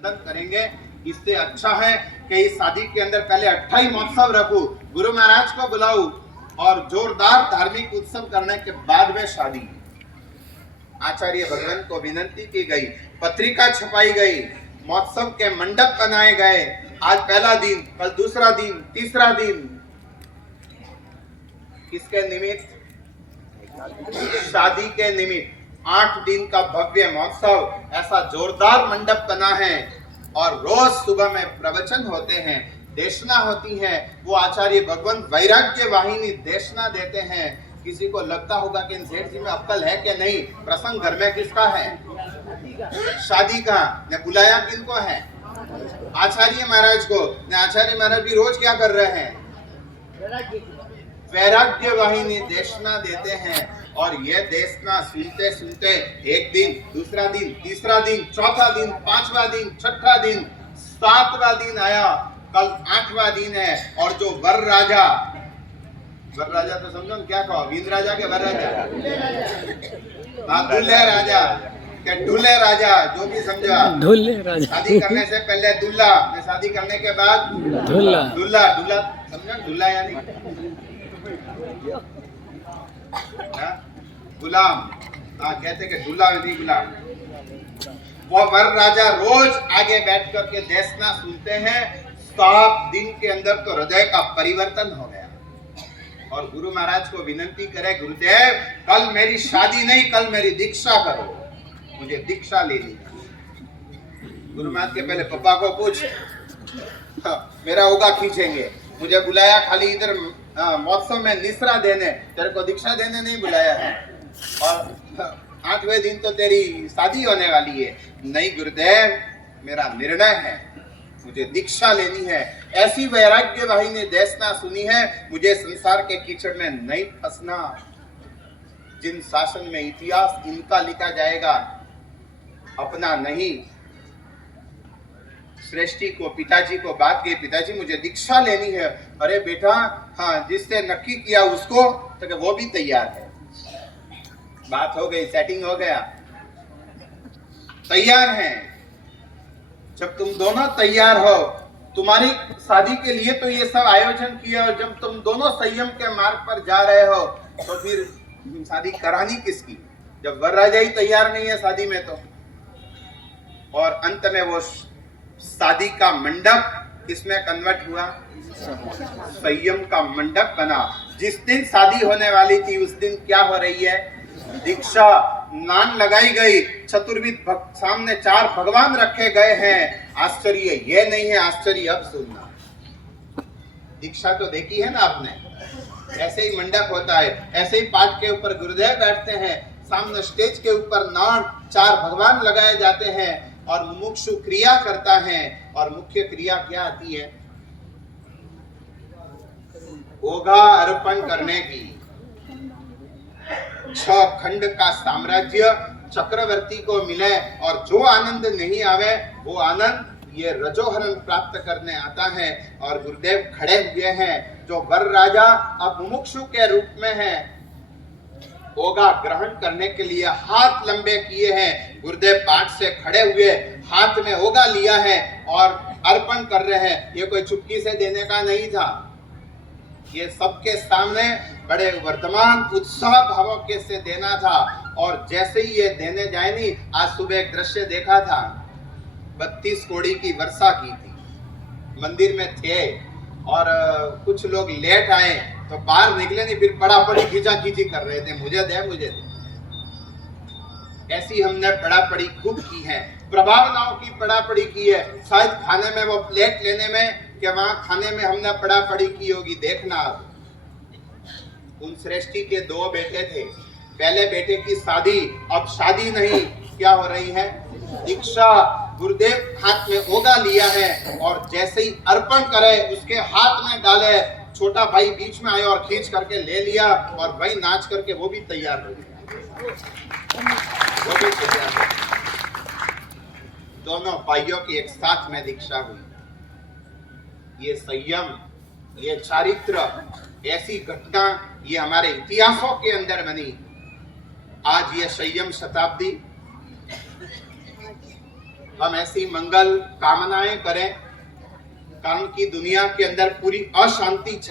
करेंगे। इससे अच्छा है कि इस शादी के अंदर पहले अट्ठाई महोत्सव रखूं, गुरु महाराज को बुलाऊं और जोरदार धार्मिक उत्सव करने के बाद में शादी। आचार्य भगवान को विनंती की गई, पत्रिका छपाई गई, महोत्सव के मंडप बनाए गए। आज पहला दिन, कल दूसरा दिन, तीसरा दिन। किसके निमित्त? शादी के निमित्त 8 दिन का भव्य महोत्सव। ऐसा जोरदार मंडप बना है और रोज सुबह में प्रवचन होते हैं, देशना होती है। वो आचार्य भगवान वैराग्य वाहिनी देशना देते हैं। किसी को लगता होगा कि इन सेठ जी में अक्ल है कि नहीं। प्रसंग घर में किसका है? शादी का। ने बुलाया किनको है? आचार्य महाराज को। ने आचार्य महाराज भी रोज क्या कर रहे हैं? वैराग्य वाहिनी देशना देते हैं। और ये देशना सुनते सुनते एक दिन, दूसरा दिन, तीसरा दिन, चौथा दिन, पांचवा दिन, छठा दिन, सातवां दिन आया। कल 8वां दिन है। और जो वर राजा तो समझो क्या कहो? वीर राजा के वर राजा? हाँ, दूल्हे राजा के दूल्हे राजा, जो भी समझा। दूल्हे राजा। शादी करने से पहले दूल्हा, शादी करने के बाद दूल्हा। दूल्हा समझा? दूल्हा यानी गुलाम। हाँ, कहते कि दूल्हा नहीं गुलाम। वो वर राजा रोज आगे बैठ करके देशना सुनते हैं। 7 दिन के अंदर तो हृदय का परिवर्तन हो गया। और गुरु महाराज को विनंती करे, गुरुदेव कल मेरी शादी नहीं, कल मेरी दीक्षा करो, मुझे दीक्षा लेनी है। गुरु महाराज के पहले पापा को पूछ, मेरा होगा खींचेंगे। मुझे बुलाया खाली इधर महोत्सव में निसरा देने, तेरे को दीक्षा देने नहीं बुलाया है। और 8वें दिन तो तेरी शादी होने वाली है। नहीं गुरुदेव, मेरा निर्णय है, मुझे दीक्षा लेनी है। ऐसी वैराग्य वाहिनी देशना सुनी है। मुझे संसार के कीचड़ में नहीं फंसना। जिन शासन में इतिहास इनका लिखा जाएगा, अपना नहीं। श्रेष्ठी को, पिताजी को बात की, पिताजी मुझे दीक्षा लेनी है। अरे बेटा, हाँ, जिससे नक्की किया उसको, तो वो भी तैयार है। बात हो गई, सेटिंग हो गया, तैयार हैं। जब तुम दोनों तैयार हो, तुम्हारी शादी के लिए तो ये सब आयोजन किया, और जब तुम दोनों संयम के मार्ग पर जा रहे हो, तो फिर शादी करानी किसकी? जब वर राजा ही तैयार नहीं है शादी में तो। और अंत में वो शादी का मंडप किसमें कन्वर्ट हुआ? संयम का मंडप बना। जिस दिन शादी होने वाली थी उस दिन क्या हो रही है? दीक्षा। नान लगाई गई, चतुर्विद सामने 4 भगवान रखे गए हैं। आश्चर्य ये नहीं है, आश्चर्य अब सुनना। दीक्षा तो देखी है ना आपने? ऐसे ही मंडप होता है, ऐसे ही पाठ के ऊपर गुरुदेव बैठते हैं, सामने स्टेज के ऊपर नान 4 भगवान लगाए जाते हैं और मुमुक्षु क्रिया करता है। और मुख्य क्रिया क्या आती है? ओघा अर्पण करने की। 6 खंड का साम्राज्य चक्रवर्ती को मिले, और जो आनंद नहीं आवे वो आनंद ये रजोहरण प्राप्त करने आता है। और गुरुदेव खड़े हुए हैं। जो वर राजा अब मुमुक्षु के रूप में है, ओगा ग्रहण करने के लिए हाथ लंबे किए हैं। गुरुदेव पाठ से खड़े हुए, हाथ में ओगा लिया है और अर्पण कर रहे हैं। ये कोई चुपकी से देने का नहीं था, ये सबके सामने बड़े वर्तमान उत्साह भावों के से देना था। और जैसे ही ये देने जाए नहीं, आज सुबह एक दृश्य देखा था, 32 कौड़ी की वर्षा की थी। मंदिर में थे और कुछ लोग लेट आए तो बाहर निकले नहीं, फिर पड़ा पड़ी खींचा खींची कर रहे थे, मुझे दे मुझे दे। ऐसी हमने पड़ा पड़ी खूब की है, प्रभावनाओं की पड़ा पड़ी की है। शायद खाने में, वो प्लेट लेने में, कि वहां खाने में हमने पड़ा पड़ी की होगी। देखना, उन श्रेष्ठी के 2 बेटे थे। पहले बेटे की शादी, अब शादी नहीं, क्या हो रही है? दीक्षा। गुरुदेव हाथ में ओगा लिया है और जैसे ही अर्पण करे, उसके हाथ में डाले, छोटा भाई बीच में आया और खींच करके ले लिया। और भाई नाच करके वो भी तैयार हो गया, वो भी तैयार हो गया। दोनों भाइयों की एक साथ में दीक्षा हुई। ये संयम, ये चारित्र, ऐसी घटना ये हमारे इतिहासों के अंदर बनी। आज ये संयम शताब्दी हम ऐसी मंगल कामनाएं करें, कारण कि दुनिया के अंदर पूरी अशांति छाई